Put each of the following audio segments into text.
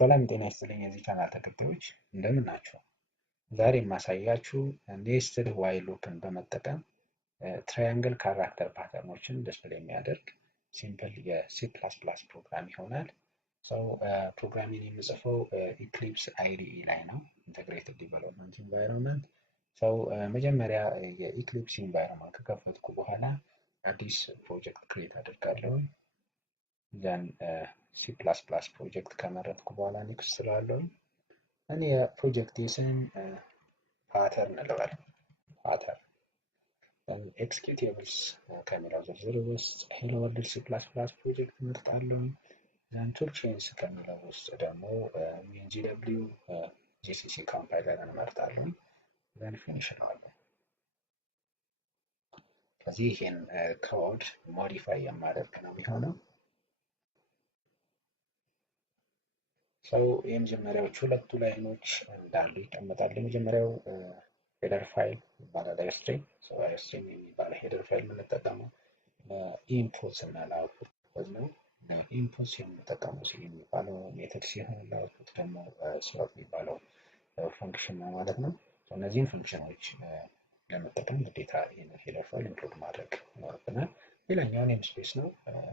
ሰላም ጤና ይስጥልኝ የዚህ ቻናል ተከታዮች እንደምን ናችሁ? ዛሬ የማሳያችሁ ኔስትድ ዋይል ሉፕን በመጠቀም ትራያንግል ካራክተር ፓተርኖችን ዲስፕሌይ የሚያደርግ ሲምፕል የሲ ፕላስ ፕላስ ፕሮግራም ይሆናል። ሰው ፕሮግራሚን የምጽፈው ኢክሊፕስ አይዲኢ ላይ ነው፣ ኢንተግሬትድ ዲቨሎፕመንት ኢንቫይሮንመንት። ሰው መጀመሪያ የኢክሊፕስ ኢንቫይሮንመንት ከከፈትኩ በኋላ አዲስ ፕሮጀክት ክሬት አድርጋለሁ። ዘን ሲ ፕላስ ፕላስ ፕሮጀክት ከመረጥኩ በኋላ ኔክስት ስላለው እኔ የፕሮጀክት ስም ፓተርን ልበል። ፓተርን ኤክስኪዩቲቭስ ከሚለው ዝርዝር ውስጥ ሄሎ ወርልድ ሲ ፕላስ ፕላስ ፕሮጀክት እመርጣለሁ። ዘን ቱል ቼንስ ከሚለው ውስጥ ደግሞ ጂደብሊው ጂሲሲ ኮምፓይለርን እመርጣለሁ። ዘን ፊኒሽ እለዋለሁ። ስለዚህ ይህን ኮድ ሞዲፋይ የማደርግ ነው የሚሆነው። ሰው የመጀመሪያዎቹ ሁለቱ ላይኖች እንዳሉ ይቀመጣል። የመጀመሪያው ሄደር ፋይል ይባላል። አይስትሪም የሚባለው ሄደር ፋይል የምንጠቀመው ኢንፑት እና ለአውትፑት ነው። ኢንፑት የምንጠቀመው የሚባለው ሜተድ ሲሆን ለአውትፑት ደግሞ ስሎት የሚባለው ፈንክሽን ነው ማለት ነው። እነዚህን ፈንክሽኖች ለመጠቀም ግዴታ ይህንን ሄደር ፋይል ኢንክሉድ ማድረግ ይኖርብናል። ሌላኛው ኔም ስፔስ ነው።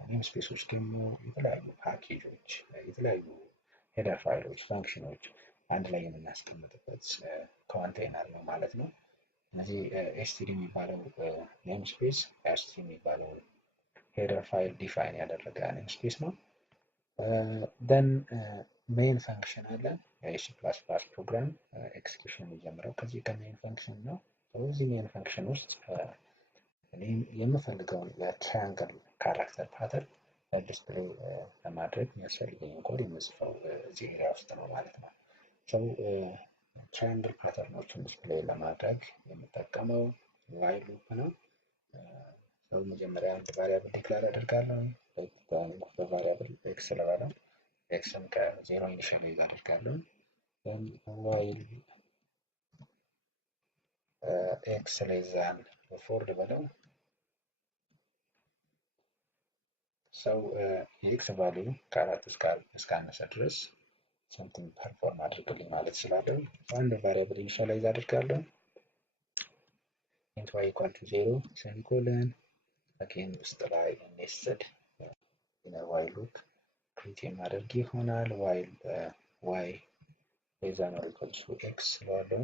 ኔም ስፔሶች ደግሞ የተለያዩ ፓኬጆች፣ የተለያዩ ሄደር ፋይሎች፣ ፈንክሽኖች አንድ ላይ የምናስቀምጥበት ኮንቴነር ነው ማለት ነው። እነዚህ ኤስቲዲ የሚባለው ኔም ስፔስ ኤስቲዲ የሚባለው ሄደር ፋይል ዲፋይን ያደረገ ኔም ስፔስ ነው። ደን ሜን ፈንክሽን አለ። የሲ ፕላስ ፕላስ ፕሮግራም ኤክስኪዩሽን የሚጀምረው ከዚህ ከሜን ፈንክሽን ነው። በዚህ ሜን ፈንክሽን ውስጥ እኔ የምፈልገውን የትራያንግል ካራክተር ፓተርን ዲስፕሌይ ለማድረግ የሚያስፈልገኝ ኮድ የምጽፈው እዚህ ኤሪያ ውስጥ ነው ማለት ነው። ሰው ትራያንግል ፓተርኖችን ዲስፕሌይ ለማድረግ የምጠቀመው ዋይል ሉፕ ነው። ሰው መጀመሪያ አንድ ቫሪያብል ዲክላር አደርጋለሁ። በቫሪያብል ኤክስ ልበለው። ኤክስን ከዜሮ ኢኒሻላይዝ አደርጋለሁ። ዋይል ኤክስ ሌዛን ፎር ልበለው። ሰው የኤክስ ቫሊዩ ከአራት እስካነሰ ድረስ ሰምቲንግ ፐርፎርም አድርግልኝ ማለት ስላለው አንድ ቫሪያብል ኢኒሻላይዝ አድርጋለሁ። ኢንት ዋይ ኢኳል ቱ 0 ሴሚኮለን አጌን ውስጥ ላይ ኔስትድ ኢነር ዋይል ሉፕ ክሪት የማደርግ ይሆናል። ዋይል ዋይ ሌዛን ኦር ኢኳል ቱ ኤክስ ስለዋለሁ።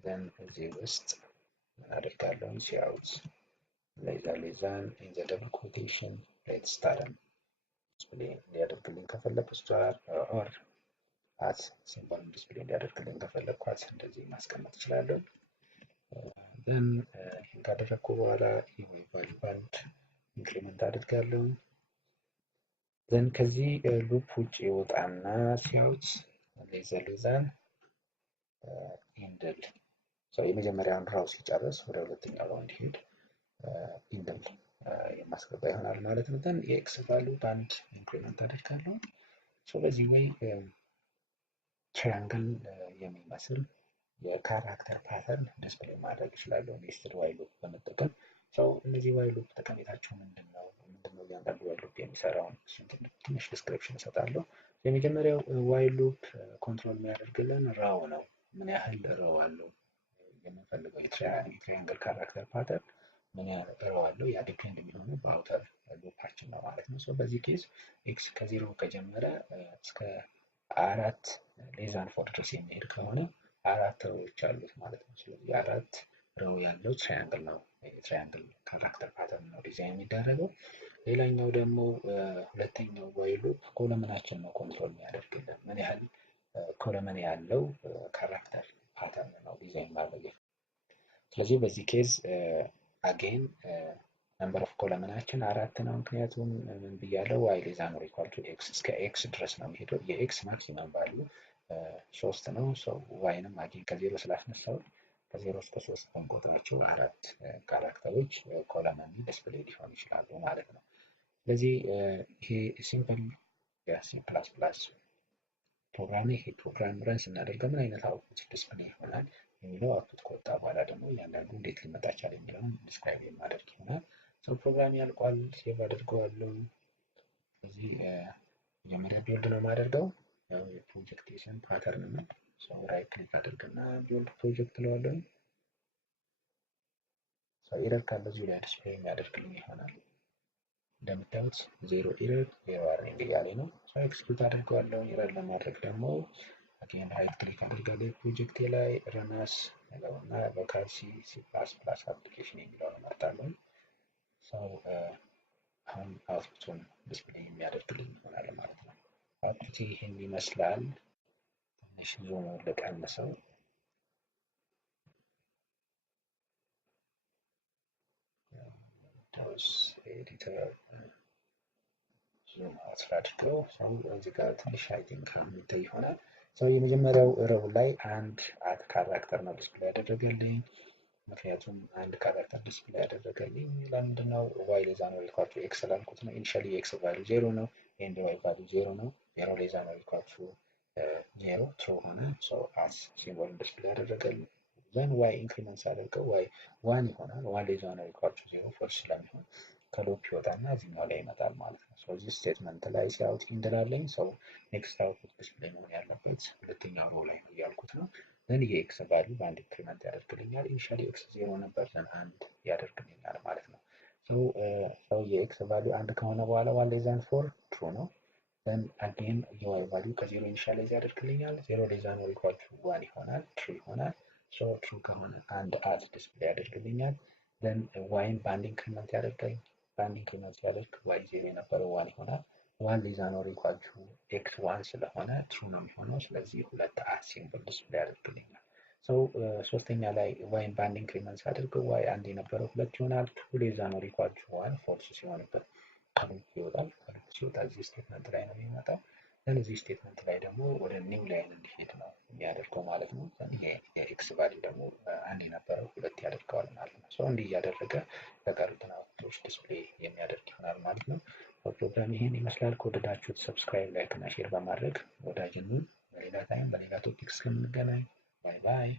ዘን እዚህ ውስጥ ምን አደርጋለሁ? ሲአውት ሌዛን ኢን ዘ ደብል ኮቴሽን ሌት ስታርን ዲስፕሌይ እንዲያደርግልኝ ከፈለኩ ስታር ኦር አት ሲምቦል ዲስፕሌይ እንዲያደርግልኝ ከፈለኩ አት እንደዚህ ማስቀመጥ እችላለሁ። ዘን ይህን ካደረግኩ በኋላ የዋይ ቫልዩ አንድ ኢንክሪመንት አድርጋለሁ። ዘን ከዚህ ሉፕ ውጭ ይወጣና ሲአውት ሌዛን ኢንድል የመጀመሪያውን ራው ሲጨርስ ወደ ሁለተኛው ራው እንዲሄድ ኢንድል የማስገባ ይሆናል ማለት ነው። ዘን የኤክስ ቫልዩ በአንድ ኢንክሪመንት አደርጋለሁ። በዚህ ወይ ትራያንግል የሚመስል የካራክተር ፓተርን ዲስፕሌይ ማድረግ እችላለሁ ኔስትድ ዋይል ሉፕ በመጠቀም። እነዚህ ዋይል ሉፕ ጠቀሜታቸው ምንድነው? እያንዳንዱ ዋይል ሉፕ የሚሰራውን ትንሽ ዲስክሪፕሽን እሰጣለሁ። የመጀመሪያው ዋይል ሉፕ ኮንትሮል የሚያደርግልን ራው ነው። ምን ያህል ራው አለው የምንፈልገው የትራያንግል ካራክተር ፓተርን ምን ያህል ራው አለው፣ ያ ዲፔንድ የሚሆነው በአውተር ሉፓችን ነው ማለት ነው። በዚህ ኬዝ ኤክስ ከዜሮ ከጀመረ እስከ አራት ሌዛን ፎር ድረስ የሚሄድ ከሆነ አራት ሮዎች አሉት ማለት ነው። ስለዚህ አራት ሮው ያለው ትራያንግል ነው፣ የትራያንግል ካራክተር ፓተርን ነው ዲዛይን የሚደረገው። ሌላኛው ደግሞ ሁለተኛው ዋይል ሉፕ ኮለመናችን ነው ኮንትሮል የሚያደርግልን ምን ያህል ኮለመን ያለው ካራክተር ፓተርን ነው ዲዛይን ማድረግ። ስለዚህ በዚህ ኬዝ አጌን ነምበር ኦፍ ኮለመናችን አራት ነው። ምክንያቱም ምን ብያለው? ዋይ ሌዛን ኦር ኢኳል ቱ ኤክስ እስከ ኤክስ ድረስ ነው የሚሄደው። የኤክስ ማክሲመም ቫልዩ 3 ነው። ዋይንም አጌን ከዜሮ ስላስነሳው ከዜሮ እስከ 3 ብንቆጥራቸው አራት ካራክተሮች ኮለመን ዲስፕሌይ ሊሆኑ ይችላሉ ማለት ነው። ስለዚህ ይሄ ሲምፕል የሲ ፕላስ ፕላስ ፕሮግራም ይሄ ፕሮግራም ረን ስናደርገው ምን አይነት አውትፑት ዲስፕሌይ ይሆናል የሚለው አውትፑት ከወጣ በኋላ ደግሞ እያንዳንዱ እንዴት ሊመጣ ቻለ የሚለውን ዲስክራይብ የማደርግ ይሆናል። ፕሮግራም ያልቋል፣ ሴቭ አድርገዋለሁ። ስለዚህ መጀመሪያ ቢልድ ነው የማደርገው። የፕሮጀክቴሽን ፓተርን ነው። ሰው ራይት ክሊክ አድርግና ቢልድ ፕሮጀክት እለዋለሁ። ሰው ኤረር ካለ እዚሁ ላይ ዲስፕሌይ የሚያደርግልኝ ይሆናል። እንደምታዩት 0 ኤረር 0 ዋርኒንግ እያለኝ ነው። ሰው ኤክስኪዩት አድርገዋለሁ። ኤረር ለማድረግ ደግሞ አጌን ራይት ክሊክ አድርጋለሁ ፕሮጀክቴ ላይ ረናስ እና ሎካል ሲ ፕላስ ፕላስ አፕሊኬሽን የሚለውን እመርጣለሁ። ሰው አሁን አውትፑቱን ዲስፕሌይ የሚያደርግልኝ ይሆናል ማለት ነው። አውትፑት ይህን ይመስላል። ትንሽ ዙም ልቀንሰው። ኤዲተር ዙም አውት አድርገው። ሰው እዚህ ጋር ትንሽ አይ ቲንክ የሚታይ ይሆናል። ሰው የመጀመሪያው ረው ላይ አንድ ካራክተር ነው ዲስፕሌይ ያደረገልኝ። ምክንያቱም አንድ ካራክተር ዲስፕሌይ ያደረገልኝ ለምንድነው? ዋይ ሌዛ ነው ኢኳል ቱ ኤክስ ላልኩት ነው። ኢኒሻሊ ኤክስ ቫልዩ 0 ነው ኤንድ ዋይ ቫልዩ 0 ነው። 0 ሌዛ ነው ኢኳል ቱ 0 ትሩ ሆነ። ሰው አስ ሲምቦል ዲስፕሌይ ያደረገልኝ። ዘን ዋይ ኢንክሪመንት ሳደርገው ዋይ 1 ይሆናል። ዋይ ሌዛ ነው ኢኳል ቱ 0 ፎልስ ስለሚሆን ከሎፕ ይወጣና እዚህኛው ላይ ይመጣል ማለት ነው። ስለዚህ ስቴትመንት ላይ ሲያውት እንድላለኝ ሰው ኔክስት አውትፑት ዲስፕሌይ መሆን ያለበት ሁለተኛው ሮ ላይ ነው እያልኩት ነው። ዘን የኤክስ ቫልዩ በአንድ ኢንክሪመንት ያደርግልኛል። ኢኒሻሊ ኤክስ 0 ነበር፣ ዘን አንድ ያደርግልኛል ማለት ነው። ሰው የኤክስ ቫልዩ አንድ ከሆነ በኋላ ዋን ሌስ ዛን ፎር ትሩ ነው። ዘን አጌን የዋይ ቫልዩ ከ0 ኢኒሻላይዝ ያደርግልኛል። 0 ሌስ ዛን ኦር ኢኳል ቱ 1 ይሆናል፣ ትሩ ይሆናል። ሶ ትሩ ከሆነ አንድ አት ዲስፕሌይ ያደርግልኛል። ዘን ዋይን በአንድ ኢንክሪመንት ያደርጋል። በአንድ ኢንክሪመንት ሲያደርግ ዋይ 0 የነበረው 1 ይሆናል። 1 ሌስ ዛን ኦር ኢኳል ቱ ኤክስ 1 ስለሆነ ትሩ ነው የሚሆነው። ስለዚህ ሁለት አት ሲምቦል ዲስፕሌይ ያደርግልኛል። ሰው ሶስተኛ ላይ ዋይን በአንድ ኢንክሪመንት ሲያደርገው ዋይ አንድ የነበረው 2 ይሆናል። 2 ሌስ ዛን ኦር ኢኳል ቱ 1 ፎልስ ሲሆንበት ከሉፕ ይወጣል። ከሉፕ ሲወጣ እዚህ ስቴትመንት ላይ ነው የሚመጣው። እዚህ ስቴትመንት ላይ ደግሞ ወደ ኒው ላይን እንዲሄድ ነው የሚያደርገው ማለት ነው። የኤክስ ቫልዩ ደግሞ አንድ የነበረው 2 ያደርገዋል ማለት ነው። ሰው እንዲህ እያደረገ ለቀሩትን አውትፑቶች ዲስፕሌይ የሚያደርግ ይሆናል ማለት ነው። ፕሮግራም ይሄን ይመስላል። ከወደዳችሁት ሰብስክራይብ፣ ላይክ እና ሼር በማድረግ ወዳጅን። በሌላ ታይም በሌላ ቶፒክ እስከምንገናኝ ባይ ባይ።